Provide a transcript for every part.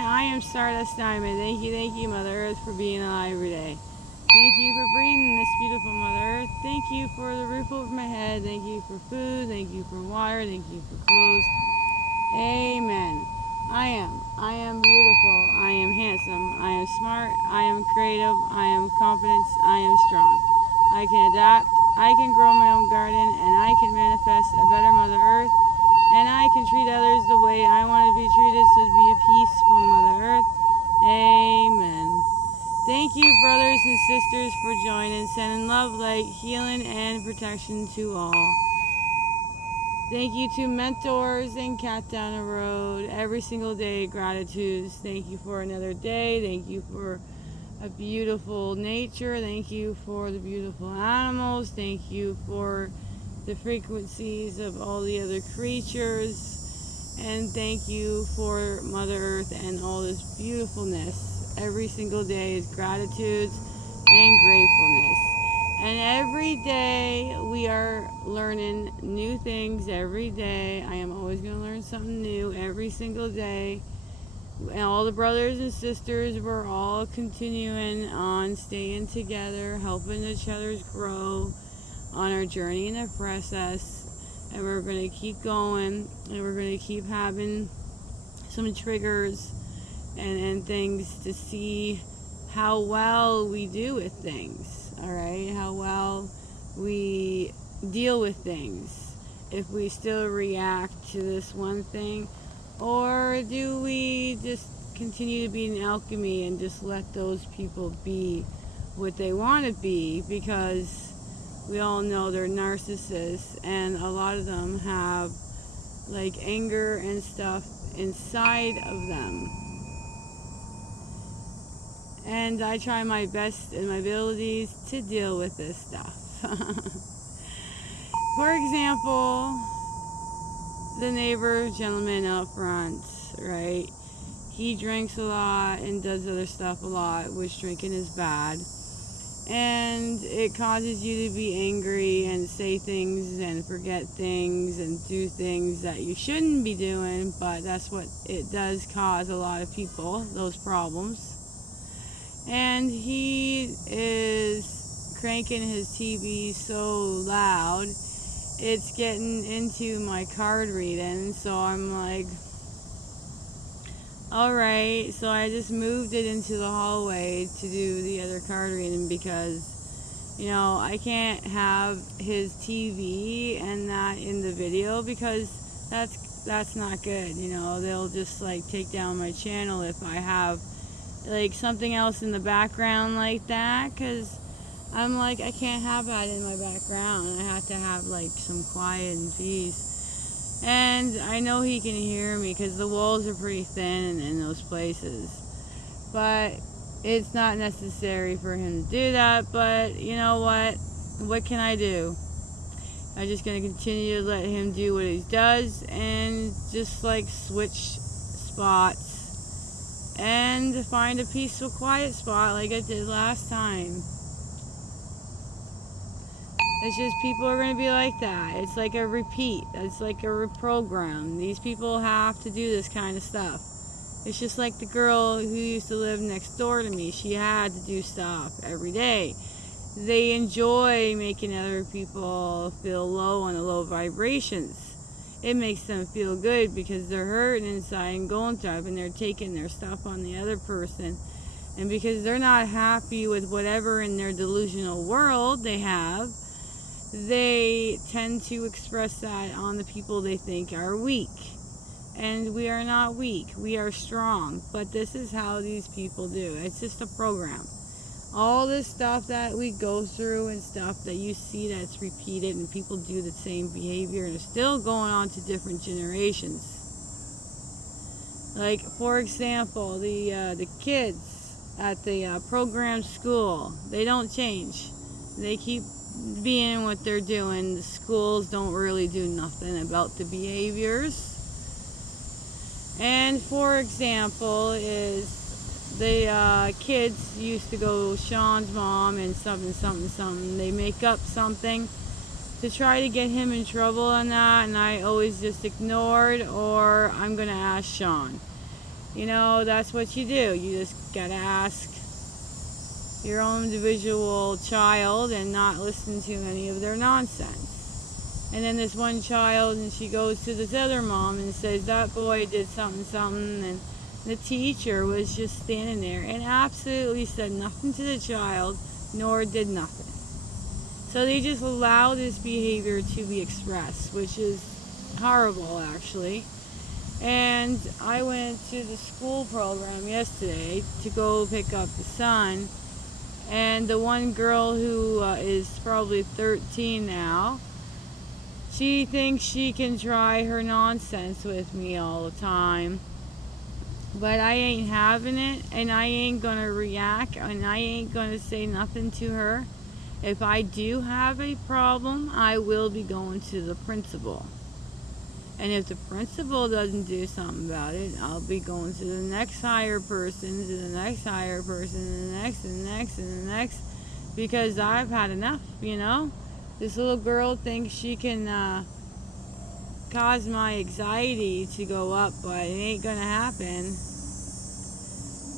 I am Stardust Diamond. Thank you, Mother Earth, for being alive every day. Thank you for breathing this beautiful Mother Earth. Thank you for the roof over my head. Thank you for food. Thank you for water. Thank you for clothes. Amen. I am beautiful. I am handsome. I am smart. I am creative. I am confident. I am strong. I can adapt. I can grow my own garden, and I can manifest a better Mother Earth. And I can treat others the way I want to be treated, so to be a peaceful Mother Earth. Amen. Thank you, brothers and sisters, for joining, sending love, light, healing, and protection to all. Thank you to mentors and Cat Down the Road. Every single day, gratitudes. Thank you for another day. Thank you for a beautiful nature. Thank you for the beautiful animals. Thank you for the frequencies of all the other creatures. And thank you for Mother Earth and all this beautifulness. Every single day is gratitudes and gratefulness. And every day we are learning new things every day. I am always going to learn something new every single day. And all the brothers and sisters, we're all continuing on staying together, helping each other grow on our journey in the process. And we're going to keep going, and we're going to keep having some triggers and things to see how well we do with things. All right, how well we deal with things. If we still react to this one thing, or do we just continue to be in alchemy and just let those people be what they want to be? Because we all know they're narcissists, and a lot of them have like anger and stuff inside of them. And I try my best in my abilities to deal with this stuff. For example, the neighbor gentleman out front, right? He drinks a lot and does other stuff a lot, which drinking is bad. And it causes you to be angry and say things and forget things and do things that you shouldn't be doing, but that's what it does cause a lot of people, those problems. And he is cranking his TV so loud, it's getting into my card reading. So I'm like, alright, so I just moved it into the hallway to do the other card reading, because, you know, I can't have his TV and that in the video, because that's not good. You know, they'll just like take down my channel if I have like something else in the background like that, because I'm like, I can't have that in my background. I have to have like some quiet and peace. And I know he can hear me because the walls are pretty thin in those places, but it's not necessary for him to do that. But you know what can I do? I'm just going to continue to let him do what he does, and just like switch spots and find a peaceful, quiet spot like I did last time. It's just people are going to be like that. It's like a repeat. It's like a reprogram. These people have to do this kind of stuff. It's just like the girl who used to live next door to me. She had to do stuff every day. They enjoy making other people feel low on the low vibrations. It makes them feel good because they're hurting inside and going through it, and they're taking their stuff on the other person. And because they're not happy with whatever in their delusional world they have, they tend to express that on the people they think are weak. And we are not weak. We are strong. But this is how these people do. It's just a program. All this stuff that we go through and stuff that you see that's repeated, and people do the same behavior, and it's still going on to different generations. Like, for example, the kids at the program school, they don't change. They keep being what they're doing. The schools don't really do nothing about the behaviors. And for example is the kids used to go Sean's mom and something. They make up something to try to get him in trouble on that, and I always just ignored, or I'm going to ask Sean. That's what you do. You just gotta ask your own individual child and not listen to any of their nonsense. And then this one child, and she goes to this other mom and says, that boy did something, something, and the teacher was just standing there and absolutely said nothing to the child, nor did nothing. So they just allow this behavior to be expressed, which is horrible, actually. And I went to the school program yesterday to go pick up the son. And the one girl who is probably 13 now, she thinks she can try her nonsense with me all the time. But I ain't having it, and I ain't going to react, and I ain't going to say nothing to her. If I do have a problem, I will be going to the principal. And if the principal doesn't do something about it, I'll be going to the next higher person, to the next higher person, and the next, and the next, and the next, because I've had enough, This little girl thinks she can cause my anxiety to go up, but it ain't gonna happen.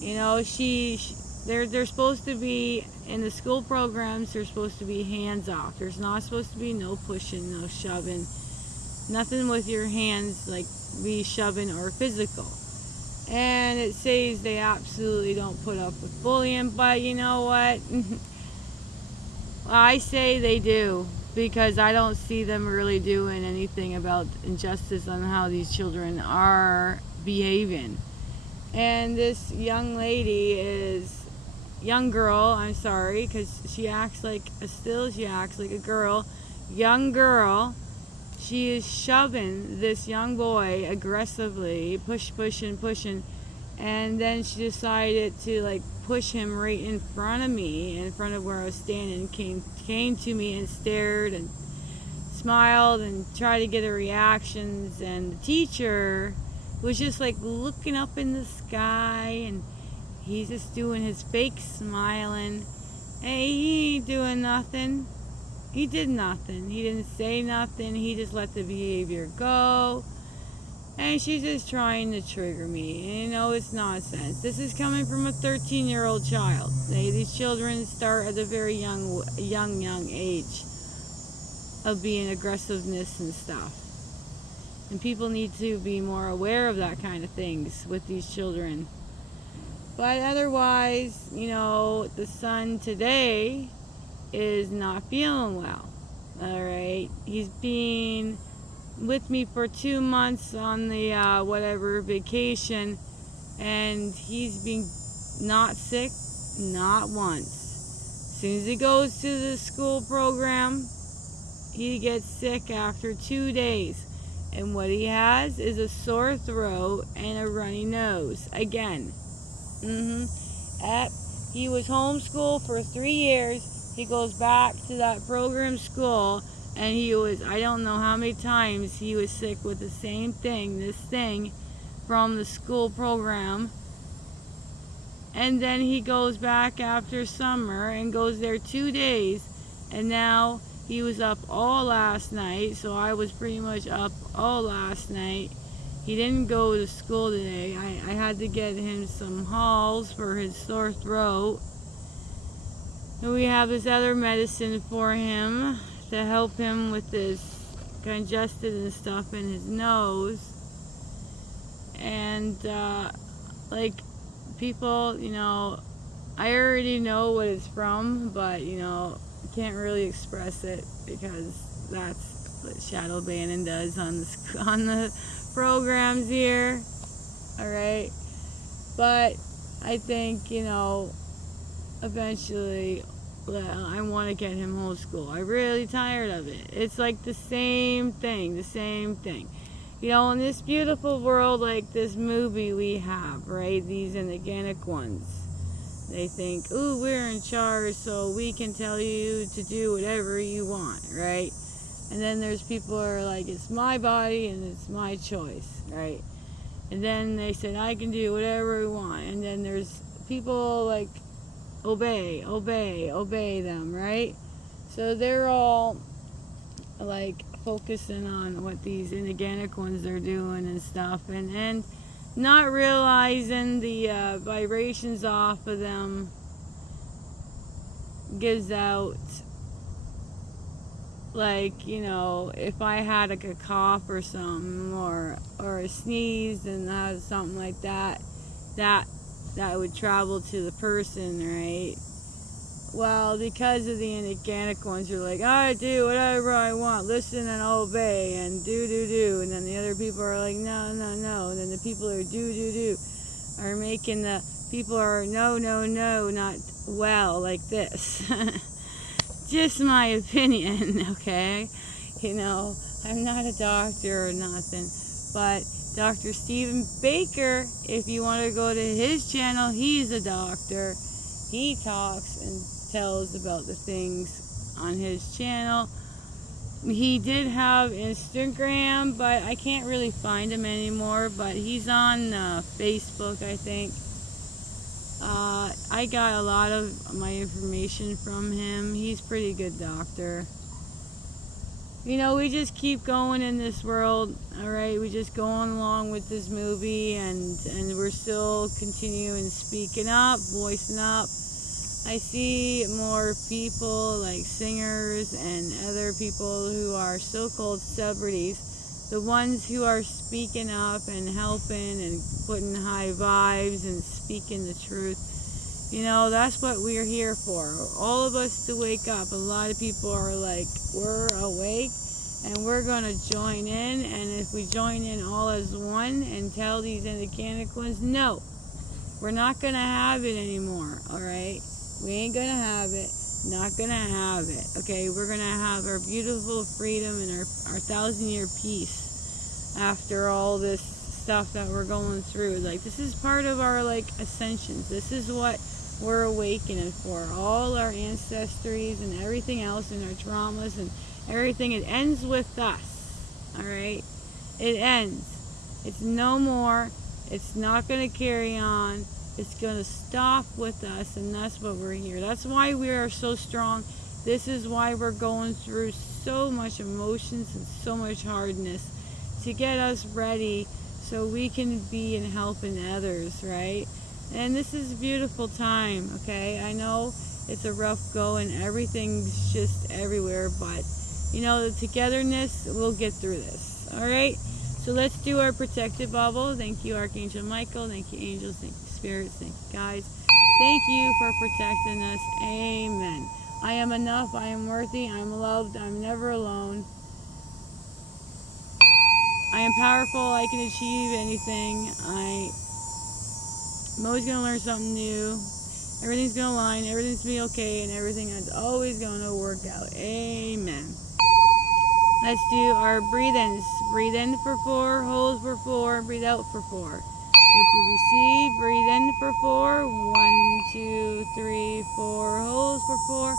They're supposed to be, in the school programs, they're supposed to be hands off. There's not supposed to be no pushing, no shoving. Nothing with your hands, like be shoving or physical. And it says they absolutely don't put up with bullying, but you know what? I say they do, because I don't see them really doing anything about injustice on how these children are behaving. And this young girl, I'm sorry, because she acts like a girl, young girl. She is shoving this young boy aggressively, pushing, and then she decided to push him right in front of me, in front of where I was standing, came to me and stared and smiled and tried to get her reactions, and the teacher was just looking up in the sky, and he's just doing his fake smiling. Hey, he ain't doing nothing. He did nothing. He didn't say nothing. He just let the behavior go. And she's just trying to trigger me. And it's nonsense. This is coming from a 13-year-old child. These children start at a very young age of being aggressiveness and stuff. And people need to be more aware of that kind of things with these children. But otherwise, the son today is not feeling well. All right, he's been with me for 2 months on the vacation, and he's been not sick, not once. As soon as he goes to the school program, he gets sick after 2 days, and what he has is a sore throat and a runny nose again. He was homeschooled for 3 years. He goes back to that program school, and I don't know how many times he was sick with the same thing, this thing from the school program. And then he goes back after summer and goes there 2 days, and now he was up all last night, so I was pretty much up all last night. He didn't go to school today. I had to get him some Halls for his sore throat. And we have this other medicine for him to help him with this congested and stuff in his nose. And people, I already know what it's from, but can't really express it because that's what Shadow Bannon does on the programs here. All right, but I think eventually I want to get him homeschooled. I'm really tired of it. It's the same thing. In this beautiful world, like this movie we have, right? These inorganic ones. They think, ooh, we're in charge, so we can tell you to do whatever you want, right? And then there's people who are like, it's my body and it's my choice, right? And then they said, I can do whatever I want. And then there's people obey them, right? So they're all focusing on what these inorganic ones are doing and stuff, and not realizing the vibrations off of them gives out, like, you know, if I had like a cough or something, or a sneeze and had something like that, that would travel to the person, right? Well, because of the inorganic ones, you're like, I do whatever I want, listen and obey, and do, and then the other people are like, no, and then the people who do are making the people are no, not well, like this. Just my opinion, okay? You know, I'm not a doctor or nothing, but Dr. Stephen Baker, if you want to go to his channel, he's a doctor. He talks and tells about the things on his channel. He did have Instagram, but I can't really find him anymore, but he's on Facebook, I think. I got a lot of my information from him. He's a pretty good doctor. You know, we just keep going in this world, all right? We just going along with this movie, and we're still continuing speaking up, voicing up. I see more people like singers and other people who are so-called celebrities, the ones who are speaking up and helping and putting high vibes and speaking the truth. You know, that's what we're here for. All of us to wake up. A lot of people are like, we're awake and we're going to join in. And if we join in all as one and tell these inorganic ones, no, we're not going to have it anymore, all right? We ain't going to have it. Not going to have it, okay? We're going to have our beautiful freedom and our 1,000-year peace after all this stuff that we're going through. Like, this is part of our, like, ascensions. This is what we're awakening for. All our ancestries and everything else and our traumas and everything, it ends with us, all right? It ends. It's no more. It's not going to carry on. It's going to stop with us, and that's what we're here. That's why we are so strong. This is why we're going through so much emotions and so much hardness, to get us ready so we can be in helping others, right? And this is a beautiful time, okay? I know it's a rough go and everything's just everywhere, but, you know, the togetherness, we'll get through this, all right? So let's do our protective bubble. Thank you, Archangel Michael. Thank you, angels. Thank you, spirits. Thank you, guides. Thank you for protecting us. Amen. I am enough. I am worthy. I am loved. I'm never alone. I am powerful. I can achieve anything. I'm always going to learn something new. Everything's going to align. Everything's going to be okay. And everything is always going to work out. Amen. Let's do our breathe-ins. Breathe in for 4, hold for 4, breathe out for 4. What do we see? Breathe in for 4. 1, 2, 3, 4. Hold for 4.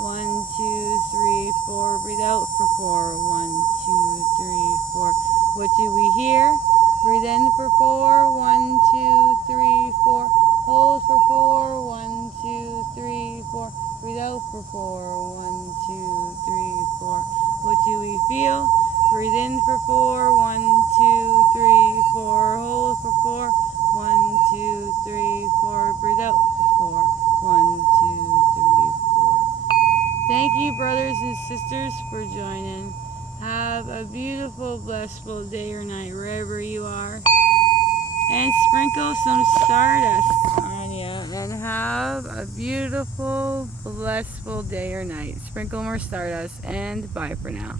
1, 2, 3, 4. Breathe out for 4. 1, 2, 3, 4. What do we hear? Breathe in for 4. 1, 2, 3, 4. Hold for 4. 1, 2, 3, 4. Breathe out for 4. 1, 2, 3, 4. What do we feel? Breathe in for 4. 1, 2, 3, 4. Hold for 4. 1, 2, 3, 4. Breathe out for 4. 1, 2, 3, 4. Thank you, brothers and sisters, for joining. Have a beautiful, blissful day or night wherever you are. And sprinkle some stardust on you. And have a beautiful, blissful day or night. Sprinkle more stardust. And bye for now.